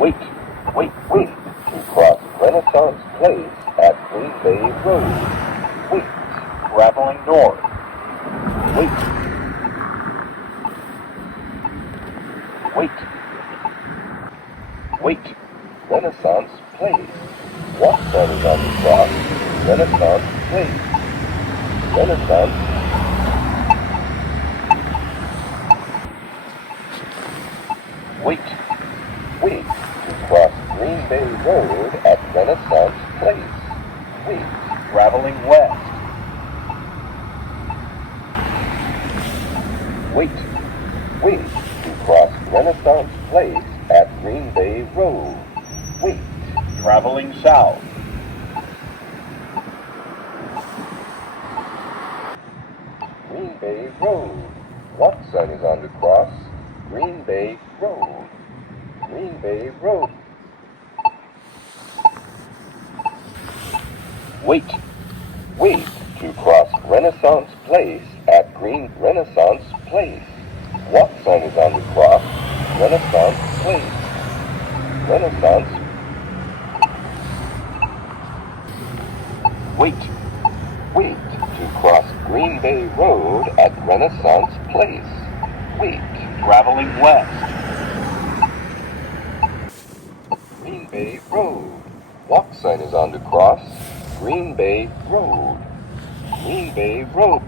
Wait, wait, to cross Renaissance Place at Green Bay Road. Wait, traveling north. Wait, wait, wait, Renaissance Place. What sign is on the cross? Renaissance Place. Renaissance. Wait, wait, to cross Green Bay Road at Renaissance Place. Wait, traveling west. Wait, wait, to cross Renaissance Place at Green Bay Road. Wait, traveling south. Green Bay Road. What sign is on the cross? Green Bay Road. Green Bay Road. Wait, wait, to cross Renaissance Place at Green Renaissance Place. What sign is on the cross? Renaissance Place. Renaissance. Wait, wait, to cross Green Bay Road at Renaissance Place. Wait, traveling west. Green Bay Road. What sign is on the cross? Green Bay Road. Green Bay Road.